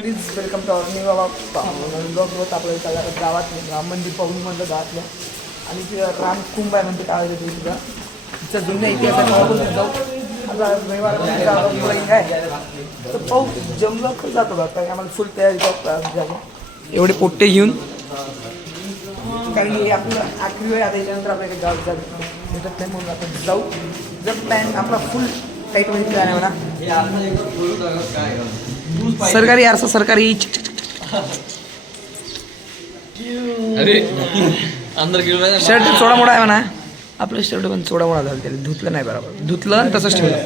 Please welcome to our new blog होत आपल्या त्याला गावात राम मंदिर पाहून म्हणलं गावातल्या आणि ते राम कुंभ आहे म्हणते काय होते तिथं तिच्या जुन्या इतिहासात जाऊ आता रविवार आहे तर पाहू जमलं खरं जातो बघा कारण आम्हाला फुल तयारी झाली एवढे पोट्टे घेऊन कारण की आपलं आखरी वेळ आता याच्यानंतर आपल्याकडे गावात जात म्हणून आपण जाऊ जर प्लॅन आपला फुल टाईटमध्ये प्लॅन आहे म्हणा सरकारी आरसा सरकारी शर्ट चोडा मोडा आहे म्हणा आपलं शर्ट पण चोडा मोडा झालं त्याला धुतलं नाही बरोबर धुतलं आणि तसंच ठेवलं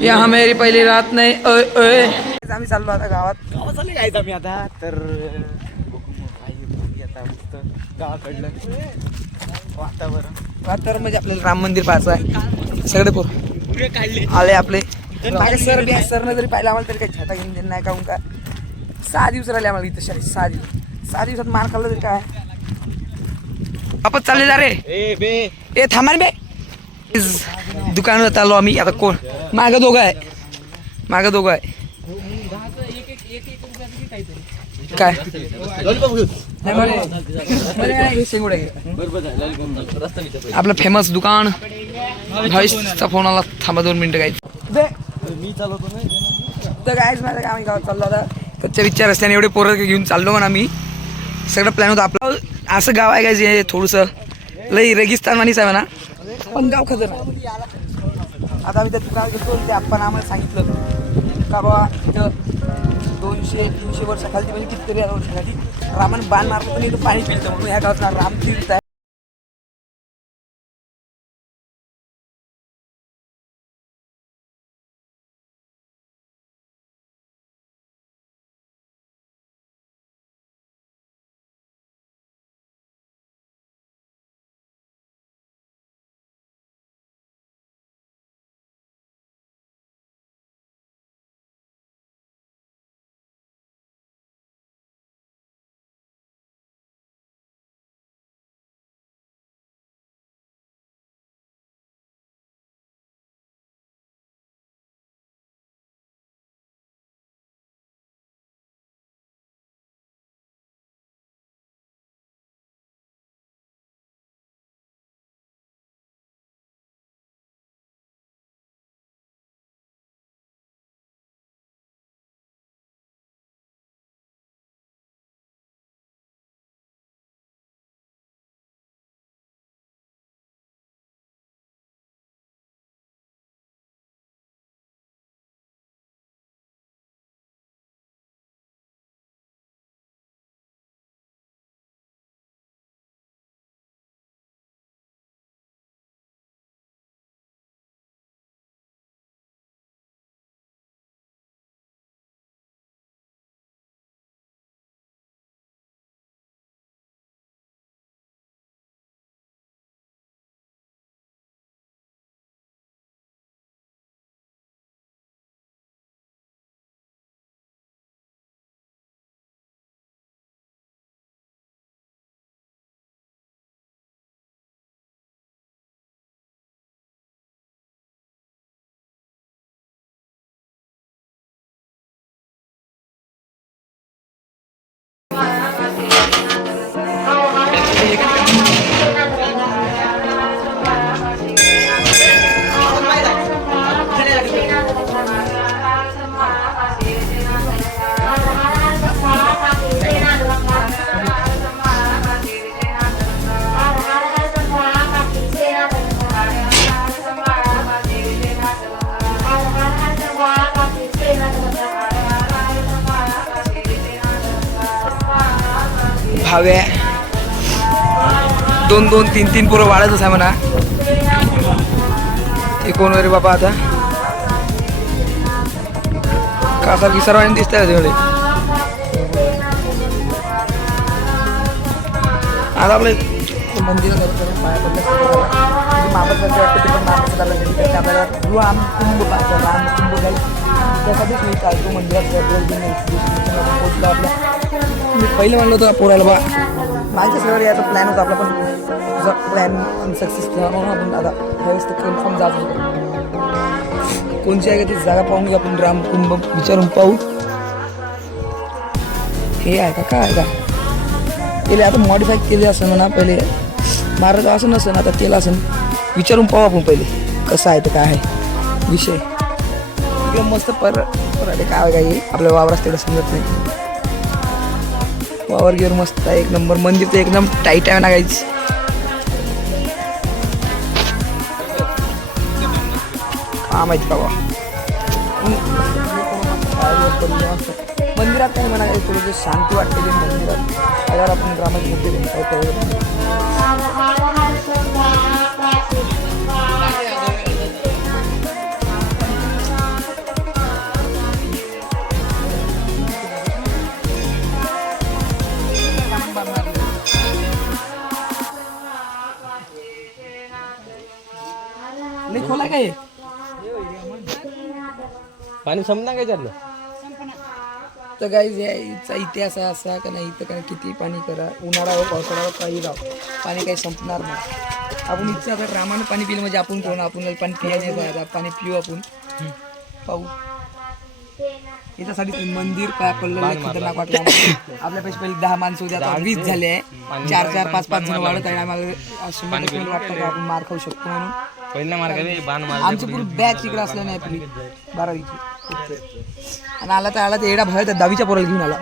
या मेरी पहिली रात नाही आम्ही चाललो आता गावात चालले काय आम्ही आता तर गावाकडलं वातावरण म्हणजे आपल्याला राम मंदिर पाहायचं आहे सगळे पोरं काढले आले आपले सर बी सरनं जरी पाहिलं आम्हाला तरी काही छाता घेऊन नाही काहून का 6 दिवस राहिले आम्हाला इथं शाळेत 6 दिवसात मार खाल्लं तरी काय आपण चालले जा रे ए थांबा बे दुकानात आलो आम्ही आता कोण मागं दोघं आहे काय आपलं फेमस दुकान भाईचा फोन आला थांबा 2 मिनिटं काय मी चालवतो तर कायच माझं आम्ही गावात चाललो आता त्याच्या विचार रस्त्याने एवढे पोरं घेऊन चाललो म्हणून आम्ही सगळं प्लॅन होतं आपलं असं गाव आहे का जे थोडंसं लई रेगिस्तान मानीच आहे म्हणा पण गाव खतर आता आम्ही त्या दुकानात घेतो ते आपण आम्हाला सांगितलं का बाबा तिथं 200-300 वर्षाखाली म्हणजे कितीतरी वर्षाखाली रामाने बाण मारलं तर इथं पाणी पिळतं म्हणून ह्या गावात रामतीर्थ आहे भाव्या 2-2, 3-3 पोरं वाढतच आहे म्हणा ते कोण रे बाबा आता कासारखी सर्वांनी दिसत आहे तेवढे आता आपलं मंदिर पाया आपल्याला रामकुंभ पाहतो रामकुंभ जाईल त्यासाठीच मी चालतो मंदिरात पोचलो आपल्या मी पहिले म्हणलं होतं पोराला बा माझ्या सगळं याचा प्लॅन होता आपला पण प्लॅन सक्सेस केला म्हणून आपण आता ह्यावेळेस तर कन्फर्म जात होतो कोणची आहे का ती जागा पाहून घेऊ आपण, रामकुंभ विचारून पाहू. हे आहे का काय आहे का, पहिले आता मॉडिफाय केले असं म्हणा, पहिले महाराज असं नसेल आता केलं असं, विचारून पाहू आपण पहिले कसं आहे तर काय आहे विषय. एकदम मस्त पराठे काय काय आपल्या वावरात तेवढं समजत नाही. वावर गिवर मस्त आहे एक नंबर. मंदिर तर एकदम टाईट आहे ना काहीच. हा माहिती बाबा मंदिरात काय म्हणा काही थोडं शांती वाटते ते मंदिरात. अगर आपण ग्रामात मध्ये खोला काय पाणी संपणार काय त्यातलं. तर गाईज याचा इतिहास आहे असा का नाही, इथं काय किती पाणी करा, उन्हाळा पावसाळा काही राव पाणी काही संपणार नाही. आपण इथं आता रामानं पाणी पिलं म्हणजे आपण कोण, आपण पाणी पियायचे पाहिजे, पाणी पिऊ आपण पाहू. याच्यासाठी मंदिर काय पडलं खतरनाक वाटलं आपल्यापेक्षा पहिले 10 माणसं होते आता 20 झाले आहे. 4-4 5-5 जण वाढत आहे. आम्हाला वाटतं की आपण मार खाऊ शकतो म्हणून पहिल्या मार्गाने बाण मार. आमची पूर्ण बॅच इकडे असलं नाही आपली 12वीची. आणि आला तर एवढा भय तर 10वीच्या पोराला घेऊन आला.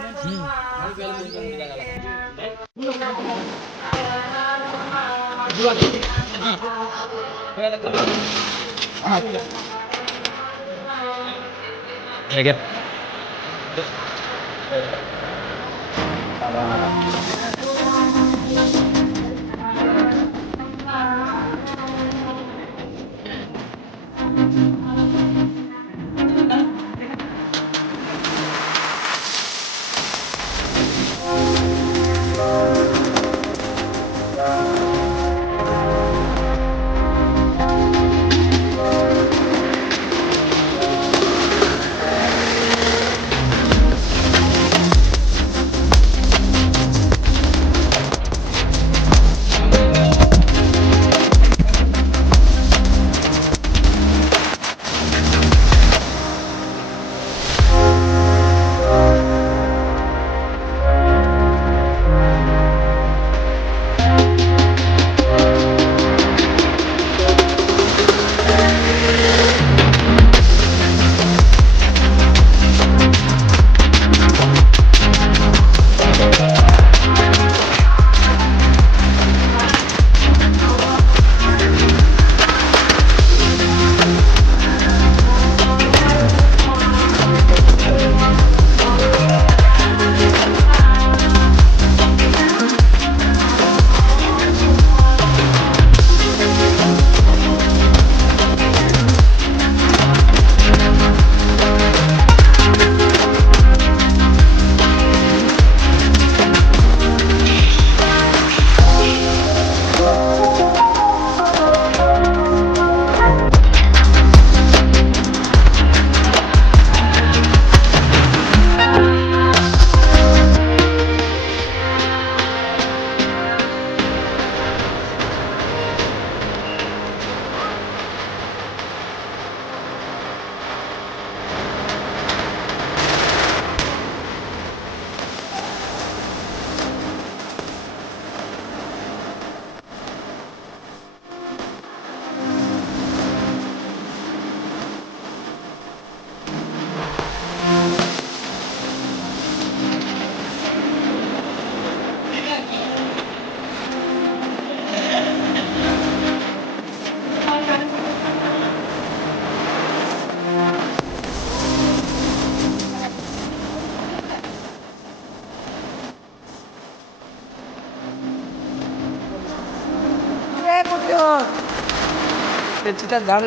त्याच्या झाड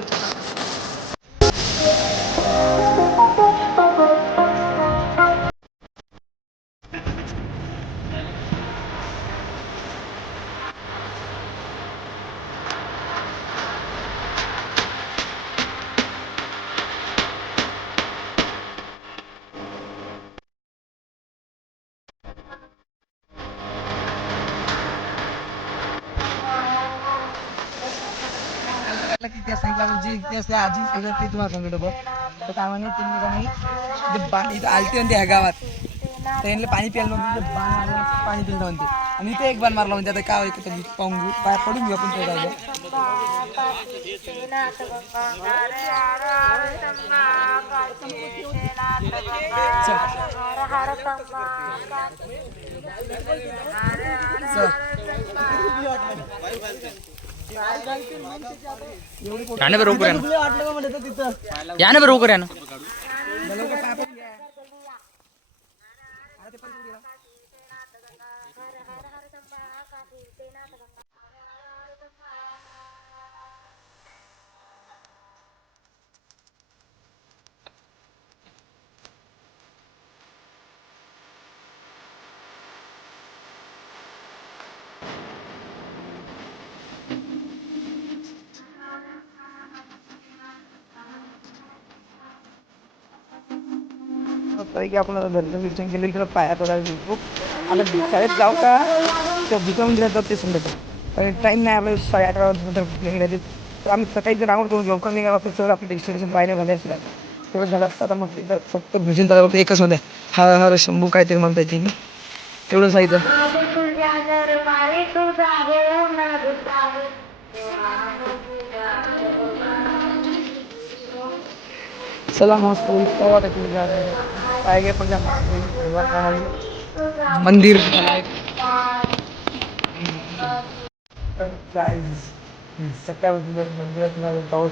किती सांगितलं जी ते असते आजी सगळं ते तुम्हाला सांगतो बघ तर काय म्हणे त्यांनी का नाही पाणी इथं आलते म्हणते ह्या गावात त्यांनी पाणी प्यायला म्हणते बाण मारला पाणी पिलं म्हणते आणि इथे एक बाण मारला म्हणजे आता काय होतं पाहून घेऊ पाय पडून घेऊ आपण ते याने बरोबर याने बरोबर यानं की आपण दर्शन केलं इकडं पाया पडायला आता शाळेत जाऊ का तर दुसऱ्या मंदिरात जाऊ ते समजतं आणि टाईम नाही आपल्याला 8:30 वाजता तर आम्ही सकाळी जर राऊंड करून लवकर निघालो आपलं सर आपलं डेस्टिनेशन पाहिलं झाले असलं तेवढं झालं असतं आता मग तिथं फक्त भजन तलावर एकच मध्ये हर हर शंभू काहीतरी म्हणता येते तेवढं सांगितलं चला मस्त पाहिजे पण मंदिर सकाळ मंदिरात पाऊस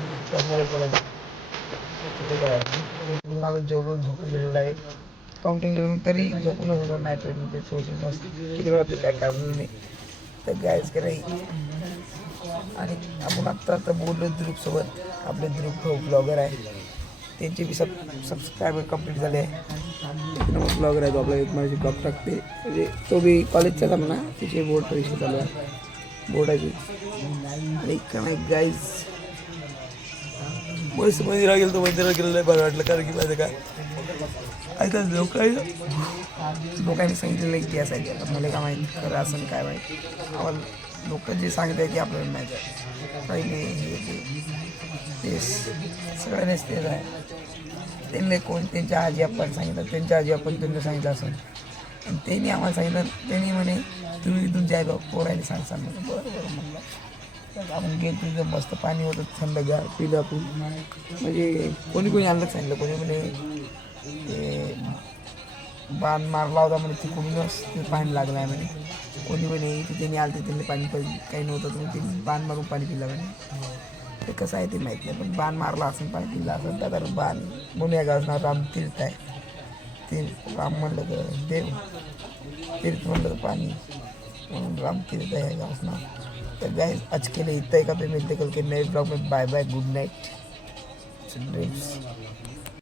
जेवढून झोपलेलं आहे काउंटिंग करून तरी झोपून होतं नाही ते सोशल मस्त किती वेळा काय काढून नाही तर गायच कराय आणि आपण आत्ता बोललो ध्रुवसोबत आपले ध्रुव भाऊ ब्लॉगर आहे त्यांचे बी सबस्क्रायबर कंप्लीट झाले आहे ब्लॉगर आहे तो आपला एक माझी ब्लॉग टाकते म्हणजे तो बी कॉलेजचा झाला ना तिची बोर्ड परीक्षा चालू आहे बोर्डाची आणि काय गाईज मस्त मंदिरात गेलो तो मंदिरात गेलेलं बरं वाटलं कारण की माझं काय ऐका लोकांनी सांगितलेलं इतिहास आहे आता मला काय माहिती खरं असं काय माहिती आम्हाला लोक जे सांगत आहे की आपल्याला माहीत आहे पहिले हे ते सगळ्यांनीच तेच आहे त्यांनी कोण त्यांच्या आजी आपण सांगितलं त्यांच्या आजी आपण त्यांना सांगितलं असं आणि त्यांनी आम्हाला सांगितलं त्यांनी म्हणे तुम्ही तुमच्या आई पोरायला सांगसान बरं बरं म्हणलं आपण गेलो तिथं मस्त पाणी होतं थंडगार पिलं आपण म्हणजे कोणी आणलं सांगितलं कोणी म्हणे ते बाण मारला होता म्हणजे तिकडूनच ते पाणी लागलं आहे म्हणे कोणी म्हणे इथे त्यांनी आलं ते त्यांनी पाणी काही नव्हतं तर ते बाण मारून पाणी पिलं म्हणे ते कसं आहे ते माहीत नाही पण बाण मारला असेल पाणी पिलं असेल तर बाण म्हणून या गावाचं नाव रामतीर्थ आहे ते राम म्हणलं तर देव तीर्थ म्हणलं तर पाणी म्हणून रामतीर्थ आहे या गावाचं नाव तर गाइस आज के लिए इतना ही का पे मिलते कल के नए ब्लॉग में bye bye good night dreams